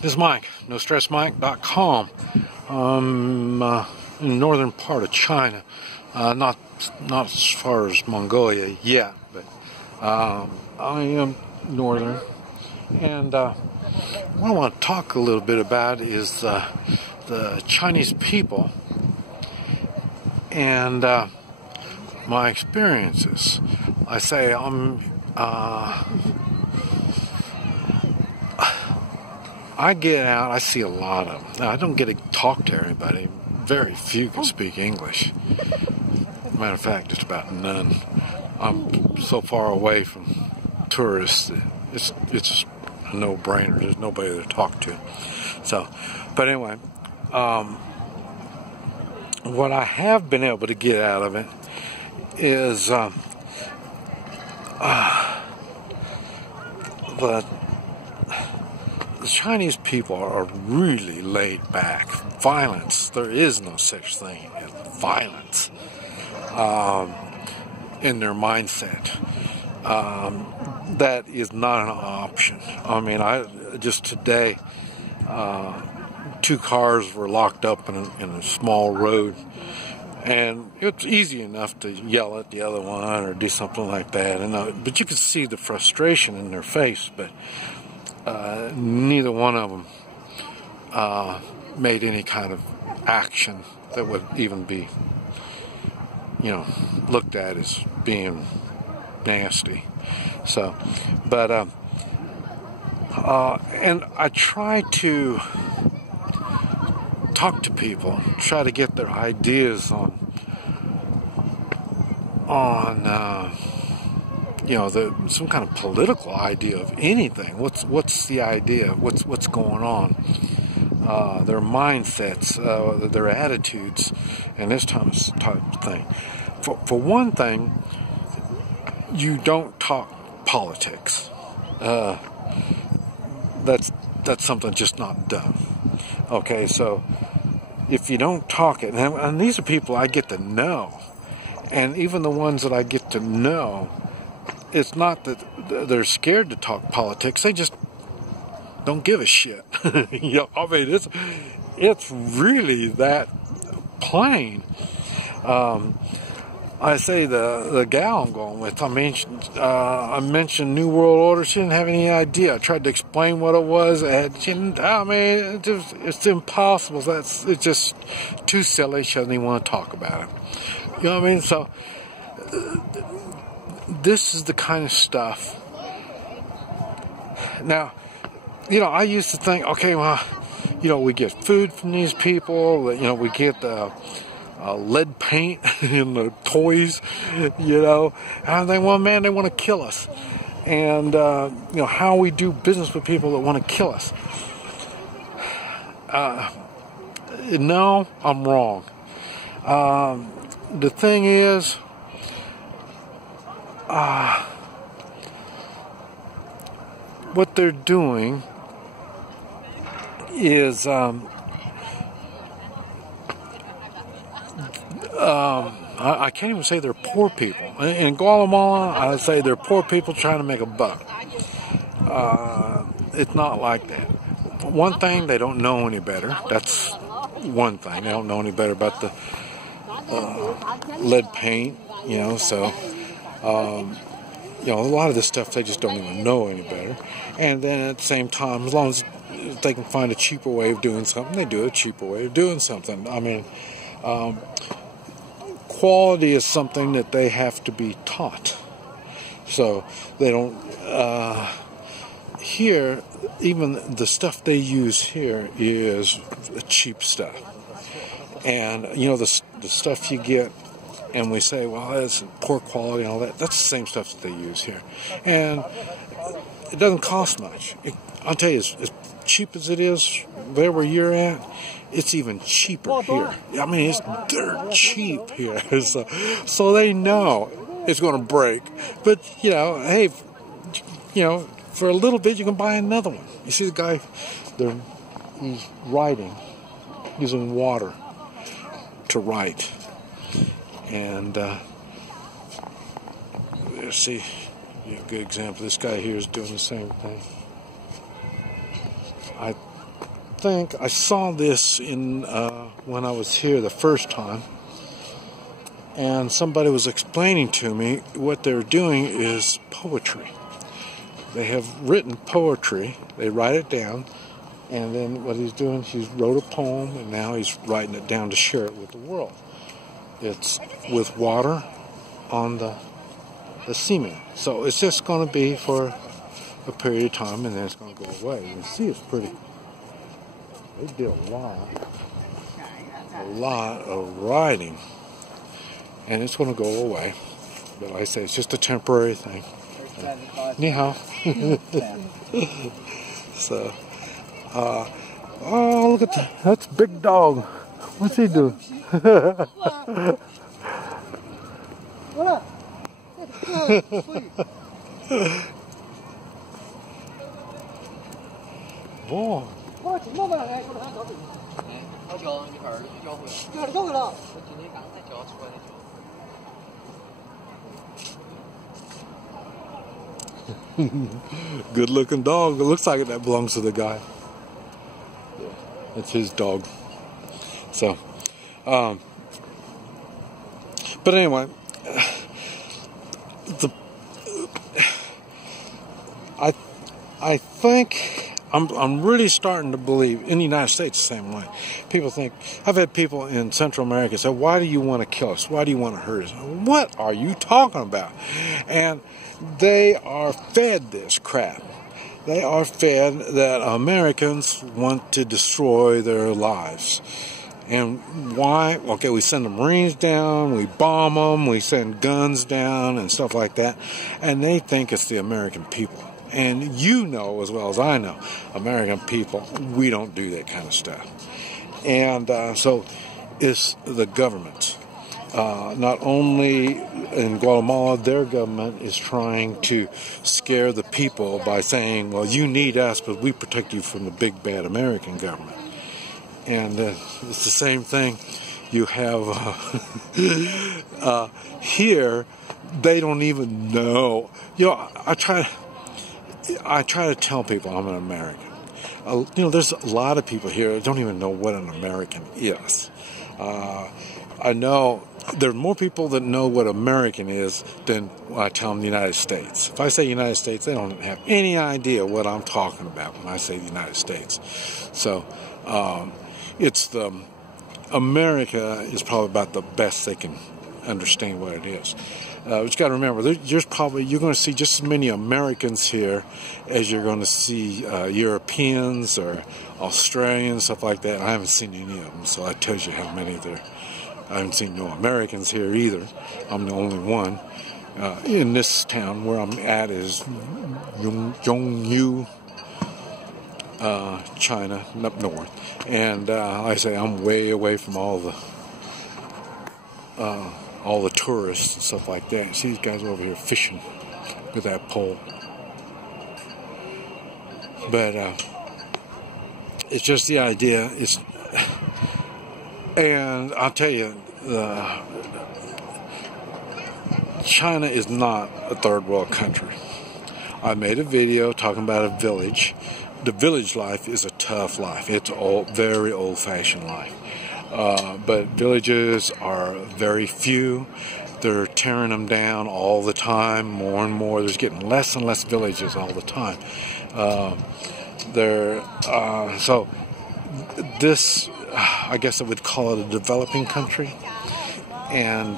This is Mike, NoStressMike.com. I'm in the northern part of China, not as far as Mongolia yet, but I am northern. And what I want to talk a little bit about is the Chinese people and my experiences. I say I get out, I see a lot of them. Now, I don't get to talk to everybody. Very few can speak English. Matter of fact, just about none. I'm so far away from tourists, it's a no-brainer. There's nobody to talk to. So, but anyway, what I have been able to get out of it is the Chinese people are really laid back. Violence, there is no such thing as violence in their mindset. That is not an option. I mean, just today, 2 cars were locked up in a small road, and it's easy enough to yell at the other one or do something like that. But you can see the frustration in their face. But neither one of them made any kind of action that would even be, looked at as being nasty. So, but and I try to talk to people, try to get their ideas on some kind of political idea of anything. What's the idea? What's going on? Their mindsets, their attitudes, and this type of thing. For one thing, you don't talk politics. That's something just not done. Okay, so if you don't talk it, and these are people I get to know, and even the ones that I get to know, it's not that they're scared to talk politics, they just don't give a shit. I mean, it's really that plain. I say the gal I'm going with, I mentioned New World Order. She didn't have any idea. I tried to explain what it was. It's impossible. It's just too silly. She doesn't even want to talk about it. You know what I mean? So this is the kind of stuff. Now, I used to think, okay, well, we get food from these people. We get the lead paint in the toys, and I think, well, man, they want to kill us. And, how we do business with people that want to kill us. No, I'm wrong. The thing is, what they're doing is, I can't even say they're poor people. In Guatemala, I would say they're poor people trying to make a buck. It's not like that. One thing, they don't know any better. That's one thing. They don't know any better about the lead paint, so a lot of this stuff they just don't even know any better. And then at the same time, as long as they can find a cheaper way of doing something, they do a cheaper way of doing something. I mean, quality is something that they have to be taught. So they don't, here, even the stuff they use here is cheap stuff. And, the stuff you get, and we say, well, that's poor quality and all that, that's the same stuff that they use here. And it doesn't cost much. I'll tell you, as cheap as it is there where you're at, it's even cheaper here. I mean, it's dirt cheap here. So they know it's going to break. But, hey, for a little bit, you can buy another one. You see the guy, he's writing, using water to write. And, see, a good example. This guy here is doing the same thing. think I saw this in when I was here the first time, and somebody was explaining to me what they're doing is poetry. They have written poetry, they write it down, and then what he's doing, he's wrote a poem, and now he's writing it down to share it with the world. It's with water on the cement. So it's just going to be for a period of time, and then it's going to go away. You can see it's pretty. They did a lot of writing, and it's going to go away. But like I say, it's just a temporary thing. Ni hao. So, oh, look at that. That's Big Dog. What's he doing? Boy. Good looking dog. It looks like that belongs to the guy. It's his dog. So, but anyway, I think I'm really starting to believe in the United States the same way. People think, I've had people in Central America say, why do you want to kill us? Why do you want to hurt us? What are you talking about? And they are fed this crap. They are fed that Americans want to destroy their lives. And why? Okay, we send the Marines down, we bomb them, we send guns down and stuff like that. And they think it's the American people. And you know as well as I know, American people, we don't do that kind of stuff. And so it's the government. Not only in Guatemala, their government is trying to scare the people by saying, well, you need us, but we protect you from the big bad American government. And it's the same thing. You have here, they don't even know. You know, I try to tell people I'm an American. You know, there's a lot of people here that don't even know what an American is. I know there are more people that know what American is than when I tell them the United States. If I say United States, they don't have any idea what I'm talking about when I say the United States. So it's the America is probably about the best they can understand what it is. But you got to remember, you're going to see just as many Americans here as you're going to see Europeans or Australians, stuff like that. I haven't seen any of them, so that tells you how many there. I haven't seen no Americans here either. I'm the only one. In this town where I'm at is Yongyu, China, up north. And like I say, I'm way away from all the tourists and stuff like that. See these guys over here fishing with that pole. But it's just the idea. And I'll tell you, China is not a third world country. I made a video talking about a village. The village life is a tough life. It's very old-fashioned life. But villages are very few. They're tearing them down all the time, more and more. There's getting less and less villages all the time. So this, I guess I would call it a developing country. And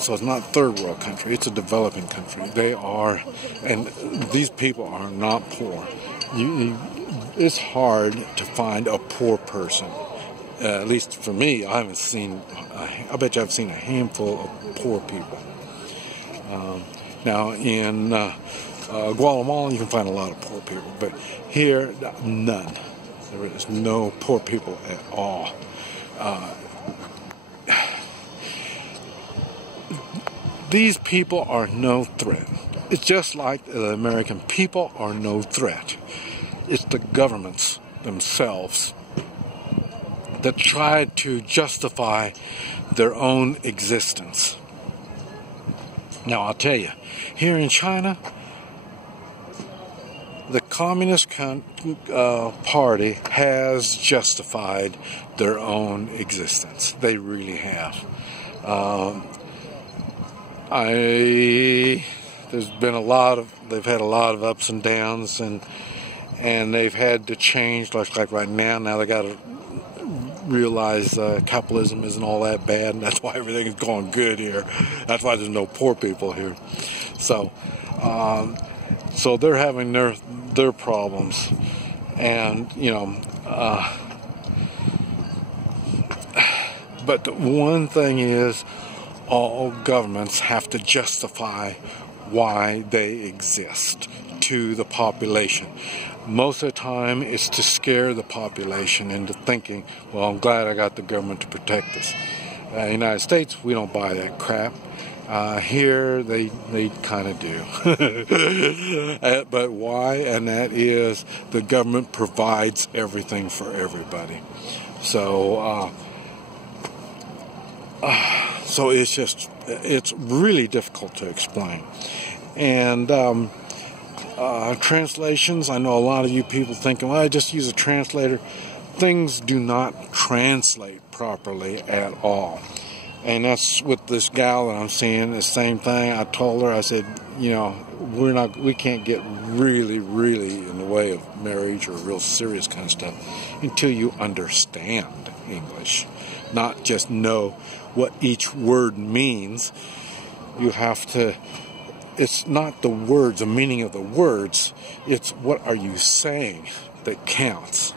so it's not third world country, it's a developing country. They are, and these people are not poor. It's hard to find a poor person. At least for me, I haven't seen, I bet you I've seen a handful of poor people. Now in Guatemala, you can find a lot of poor people, but here, none. There is no poor people at all. These people are no threat. It's just like the American people are no threat. It's the governments themselves that try to justify their own existence. Now, I'll tell you, here in China, the Communist Party has justified their own existence. They really have. There's been they've had a lot of ups and downs, and they've had to change. Like right now they got to realize capitalism isn't all that bad, and that's why everything is going good here. That's why there's no poor people here. So they're having their problems, and but one thing is, all governments have to justify why they exist to the population. Most of the time, it's to scare the population into thinking, well, I'm glad I got the government to protect us. In the United States, we don't buy that crap. Here, they kind of do. But why? And that is, the government provides everything for everybody. So it's really difficult to explain. And translations, I know a lot of you people thinking, well, I just use a translator. Things do not translate properly at all. And that's with this gal that I'm seeing, the same thing. I told her, I said, we can't get really in the way of marriage or real serious kind of stuff until you understand English, not just know what each word means. You have to, it's not the words, the meaning of the words, it's what are you saying that counts.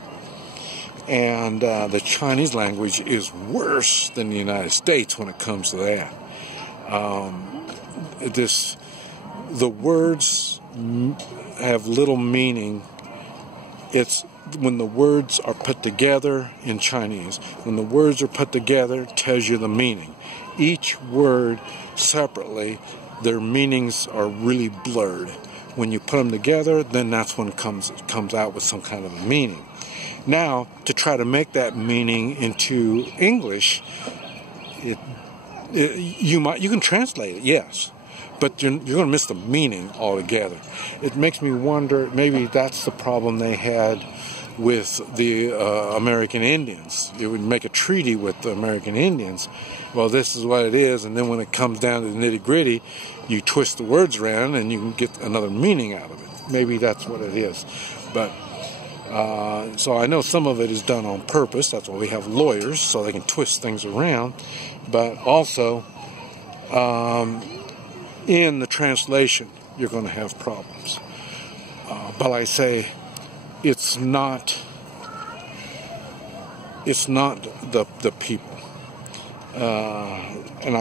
And the Chinese language is worse than the United States when it comes to that. The words have little meaning. It's when the words are put together in Chinese. When the words are put together, it tells you the meaning. Each word separately, their meanings are really blurred. When you put them together, then that's when it comes out with some kind of a meaning. Now, to try to make that meaning into English, you can translate it, yes, but you're going to miss the meaning altogether. It makes me wonder, maybe that's the problem they had with the American Indians. They would make a treaty with the American Indians. Well, this is what it is, and then when it comes down to the nitty-gritty, you twist the words around and you can get another meaning out of it. Maybe that's what it is. But so I know some of it is done on purpose. That's why we have lawyers, so they can twist things around. But also, in the translation, you're going to have problems. But I say, it's not the people. And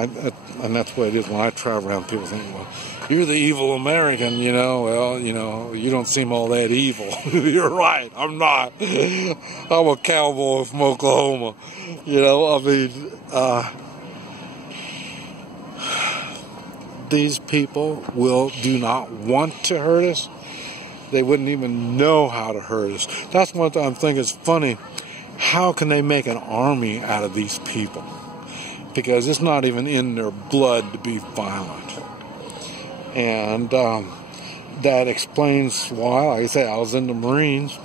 that's what it is when I travel around. People think, well, you're the evil American, well, you don't seem all that evil. You're right, I'm not. I'm a cowboy from Oklahoma. These people do not want to hurt us. They wouldn't even know how to hurt us. That's one thing I'm thinking is funny. How can they make an army out of these people? Because it's not even in their blood to be violent. And that explains why, like I said, I was in the Marines.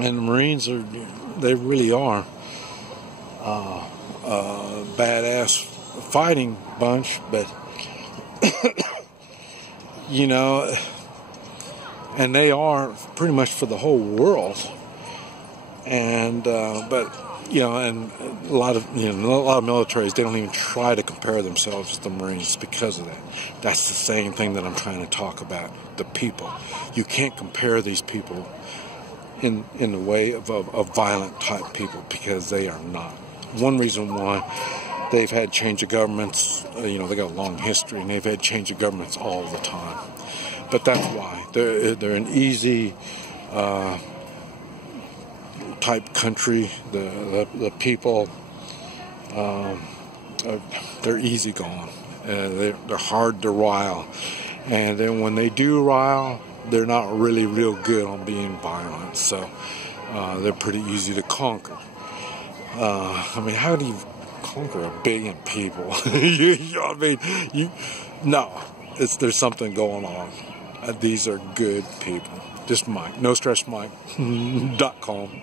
And the Marines they really are a badass fighting bunch, but, and they are pretty much for the whole world. And, but, and a lot of militaries, they don't even try to compare themselves to the Marines because of that. That's the same thing that I'm trying to talk about, the people. You can't compare these people in the way of violent type people, because they are not. One reason why they've had change of governments, they got a long history, and they've had change of governments all the time. But that's why. They're an easy type country. The people, they're easygoing. They're hard to rile. And then when they do rile, they're not really real good on being violent. So they're pretty easy to conquer. How do you conquer 1 billion people? There's something going on. These are good people. This Mike, NoStressMike.com.